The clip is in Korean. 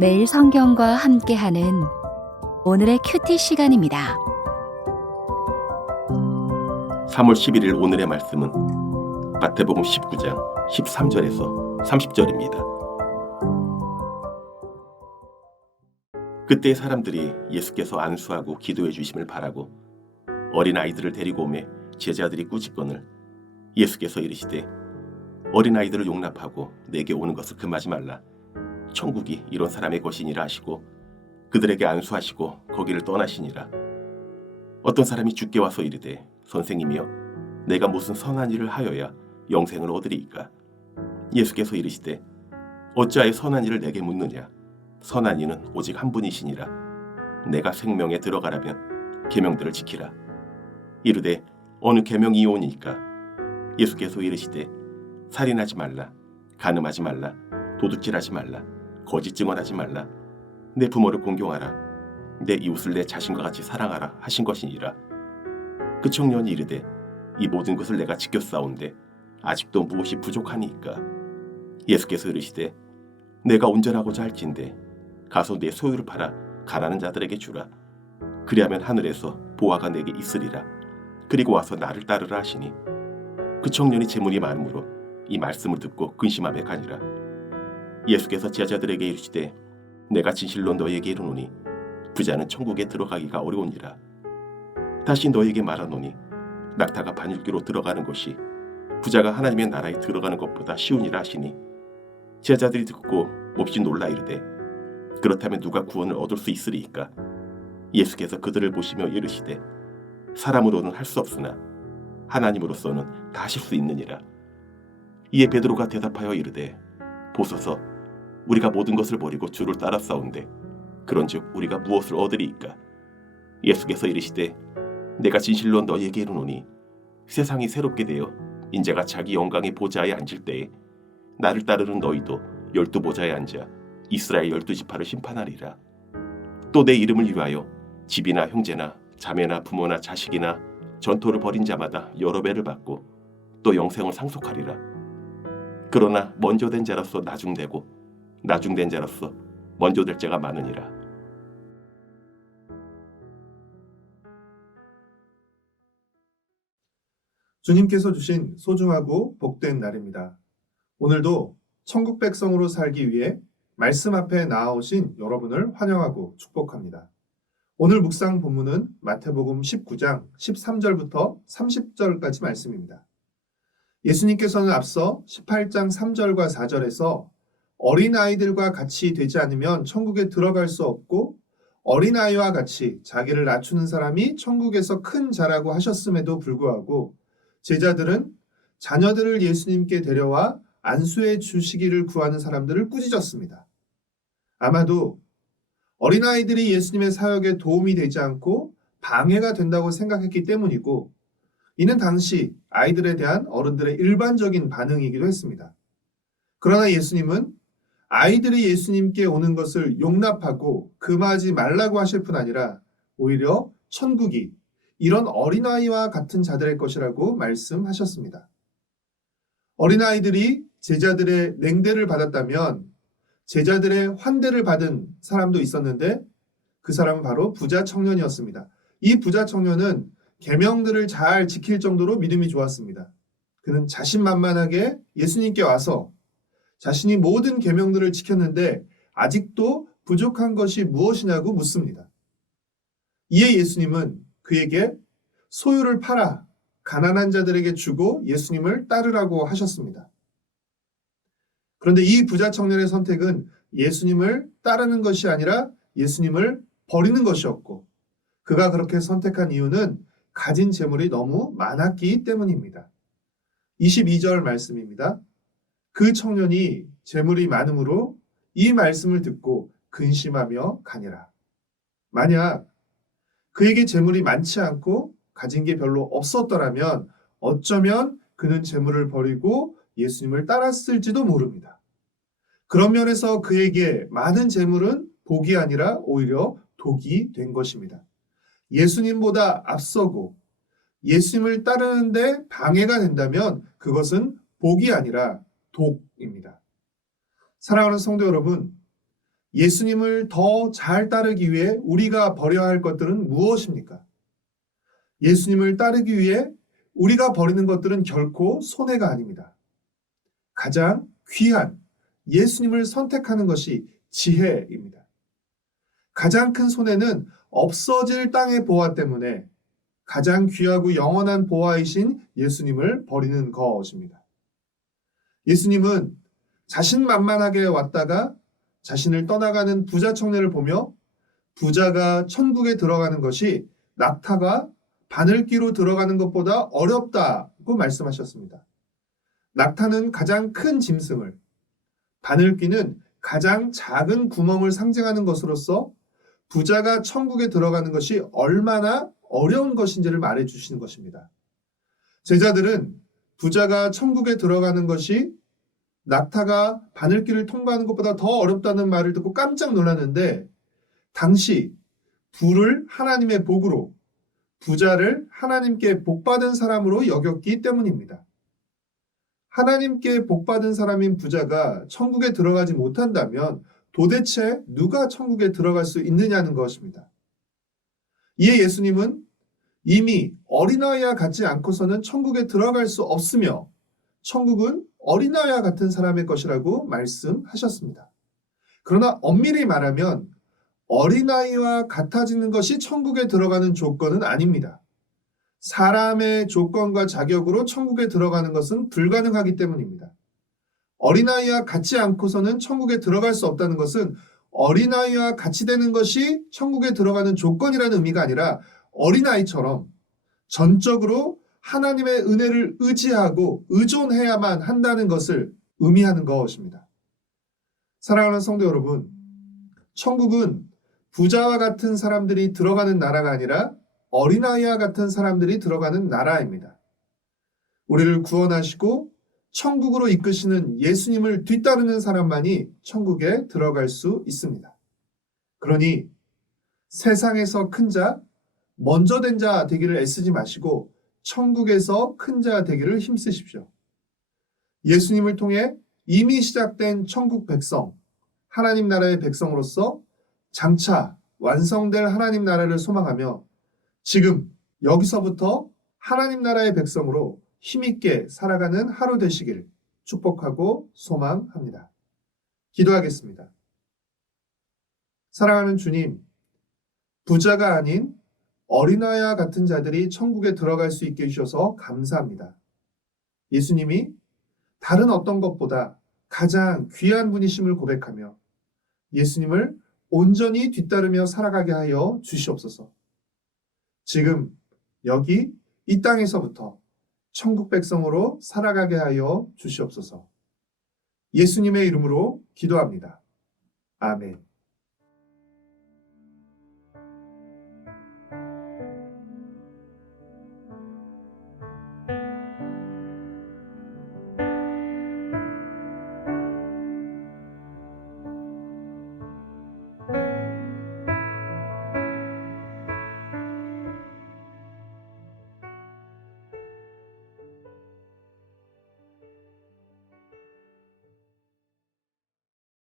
매일 성경과 함께하는 오늘의 큐티 시간입니다. 3월 11일 오늘의 말씀은 마태복음 19장 13절에서 30절입니다. 그때 사람들이 예수께서 안수하고 기도해 주심을 바라고 어린아이들을 데리고 오매 제자들이 꾸짖거늘 예수께서 이르시되 어린아이들을 용납하고 내게 오는 것을 금하지 말라. 천국이 이런 사람의 것이니라 하시고 그들에게 안수하시고 거기를 떠나시니라. 어떤 사람이 주께 와서 이르되 선생님이여 내가 무슨 선한 일을 하여야 영생을 얻으리이까? 예수께서 이르시되 어찌하여 선한 일을 내게 묻느냐? 선한 이는 오직 한 분이시니라. 내가 생명에 들어가라면 계명들을 지키라. 이르되 어느 계명이오니이까? 예수께서 이르시되 살인하지 말라, 간음하지 말라, 도둑질하지 말라, 거짓 증언하지 말라, 내 부모를 공경하라, 내 이웃을 내 자신과 같이 사랑하라 하신 것이니라. 그 청년이 이르되 이 모든 것을 내가 지켰사온데 아직도 무엇이 부족하니이까? 예수께서 이르시되 내가 온전하고자 할진대 가서 내 소유를 팔아 가난한 자들에게 주라. 그리하면 하늘에서 보화가 내게 있으리라. 그리고 와서 나를 따르라 하시니 그 청년이 재물이 많으므로 이 말씀을 듣고 근심하며 가니라. 예수께서 제자들에게 이르시되 내가 진실로 너희에게 이르노니 부자는 천국에 들어가기가 어려우니라. 다시 너희에게 말하노니 낙타가 바늘귀로 들어가는 것이 부자가 하나님의 나라에 들어가는 것보다 쉬우니라 하시니 제자들이 듣고 몹시 놀라 이르되 그렇다면 누가 구원을 얻을 수 있으리이까? 예수께서 그들을 보시며 이르시되 사람으로는 할 수 없으나 하나님으로서는 다 하실 수 있느니라. 이에 베드로가 대답하여 이르되 보소서 우리가 모든 것을 버리고 주를 따랐사온데 그런즉 우리가 무엇을 얻으리이까? 예수께서 이르시되 내가 진실로 너희에게 이르노니 세상이 새롭게 되어 인자가 자기 영광의 보좌에 앉을 때에 나를 따르는 너희도 12 보좌에 앉아 이스라엘 12지파를 심판하리라. 또 내 이름을 위하여 집이나 형제나 자매나 부모나 자식이나 전토를 벌인 자마다 여러 배를 받고 또 영생을 상속하리라. 그러나 먼저 된 자로서 나중되고 나중된 자로서 먼저 될 자가 많으니라. 주님께서 주신 소중하고 복된 날입니다. 오늘도 천국 백성으로 살기 위해 말씀 앞에 나아오신 여러분을 환영하고 축복합니다. 오늘 묵상 본문은 마태복음 19장 13절부터 30절까지 말씀입니다. 예수님께서는 앞서 18장 3절과 4절에서 어린아이들과 같이 되지 않으면 천국에 들어갈 수 없고 어린아이와 같이 자기를 낮추는 사람이 천국에서 큰 자라고 하셨음에도 불구하고 제자들은 자녀들을 예수님께 데려와 안수해 주시기를 구하는 사람들을 꾸짖었습니다. 아마도 어린아이들이 예수님의 사역에 도움이 되지 않고 방해가 된다고 생각했기 때문이고 이는 당시 아이들에 대한 어른들의 일반적인 반응이기도 했습니다. 그러나 예수님은 아이들이 예수님께 오는 것을 용납하고 금하지 말라고 하실 뿐 아니라 오히려 천국이 이런 어린아이와 같은 자들의 것이라고 말씀하셨습니다. 어린아이들이 제자들의 냉대를 받았다면 제자들의 환대를 받은 사람도 있었는데 그 사람은 바로 부자 청년이었습니다. 이 부자 청년은 계명들을 잘 지킬 정도로 믿음이 좋았습니다. 그는 자신만만하게 예수님께 와서 자신이 모든 계명들을 지켰는데 아직도 부족한 것이 무엇이냐고 묻습니다. 이에 예수님은 그에게 소유를 팔아 가난한 자들에게 주고 예수님을 따르라고 하셨습니다. 그런데 이 부자 청년의 선택은 예수님을 따르는 것이 아니라 예수님을 버리는 것이었고 그가 그렇게 선택한 이유는 가진 재물이 너무 많았기 때문입니다. 22절 말씀입니다. 그 청년이 재물이 많으므로 이 말씀을 듣고 근심하며 가니라. 만약 그에게 재물이 많지 않고 가진 게 별로 없었더라면 어쩌면 그는 재물을 버리고 예수님을 따랐을지도 모릅니다. 그런 면에서 그에게 많은 재물은 복이 아니라 오히려 독이 된 것입니다. 예수님보다 앞서고 예수님을 따르는데 방해가 된다면 그것은 복이 아니라 독입니다. 사랑하는 성도 여러분, 예수님을 더 잘 따르기 위해 우리가 버려야 할 것들은 무엇입니까? 예수님을 따르기 위해 우리가 버리는 것들은 결코 손해가 아닙니다. 가장 귀한 예수님을 선택하는 것이 지혜입니다. 가장 큰 손해는 없어질 땅의 보화 때문에 가장 귀하고 영원한 보화이신 예수님을 버리는 것입니다. 예수님은 자신만만하게 왔다가 자신을 떠나가는 부자 청년을 보며 부자가 천국에 들어가는 것이 낙타가 바늘기로 들어가는 것보다 어렵다고 말씀하셨습니다. 낙타는 가장 큰 짐승을, 바늘귀는 가장 작은 구멍을 상징하는 것으로서 부자가 천국에 들어가는 것이 얼마나 어려운 것인지를 말해 주시는 것입니다. 제자들은 부자가 천국에 들어가는 것이 낙타가 바늘길을 통과하는 것보다 더 어렵다는 말을 듣고 깜짝 놀랐는데, 당시 부를 하나님의 복으로, 부자를 하나님께 복받은 사람으로 여겼기 때문입니다. 하나님께 복받은 사람인 부자가 천국에 들어가지 못한다면 도대체 누가 천국에 들어갈 수 있느냐는 것입니다. 이에 예수님은 이미 어린아이와 같지 않고서는 천국에 들어갈 수 없으며 천국은 어린아이와 같은 사람의 것이라고 말씀하셨습니다. 그러나 엄밀히 말하면 어린아이와 같아지는 것이 천국에 들어가는 조건은 아닙니다. 사람의 조건과 자격으로 천국에 들어가는 것은 불가능하기 때문입니다. 어린아이와 같지 않고서는 천국에 들어갈 수 없다는 것은 어린아이와 같이 되는 것이 천국에 들어가는 조건이라는 의미가 아니라 어린아이처럼 전적으로 하나님의 은혜를 의지하고 의존해야만 한다는 것을 의미하는 것입니다. 사랑하는 성도 여러분, 천국은 부자와 같은 사람들이 들어가는 나라가 아니라 어린아이와 같은 사람들이 들어가는 나라입니다. 우리를 구원하시고 천국으로 이끄시는 예수님을 뒤따르는 사람만이 천국에 들어갈 수 있습니다. 그러니 세상에서 큰 자, 먼저 된 자 되기를 애쓰지 마시고 천국에서 큰 자 되기를 힘쓰십시오. 예수님을 통해 이미 시작된 천국 백성, 하나님 나라의 백성으로서 장차 완성될 하나님 나라를 소망하며 지금 여기서부터 하나님 나라의 백성으로 힘있게 살아가는 하루 되시길 축복하고 소망합니다. 기도하겠습니다. 사랑하는 주님, 부자가 아닌 어린아이와 같은 자들이 천국에 들어갈 수 있게 해주셔서 감사합니다. 예수님이 다른 어떤 것보다 가장 귀한 분이심을 고백하며 예수님을 온전히 뒤따르며 살아가게 하여 주시옵소서. 지금 여기 이 땅에서부터 천국 백성으로 살아가게 하여 주시옵소서. 예수님의 이름으로 기도합니다. 아멘.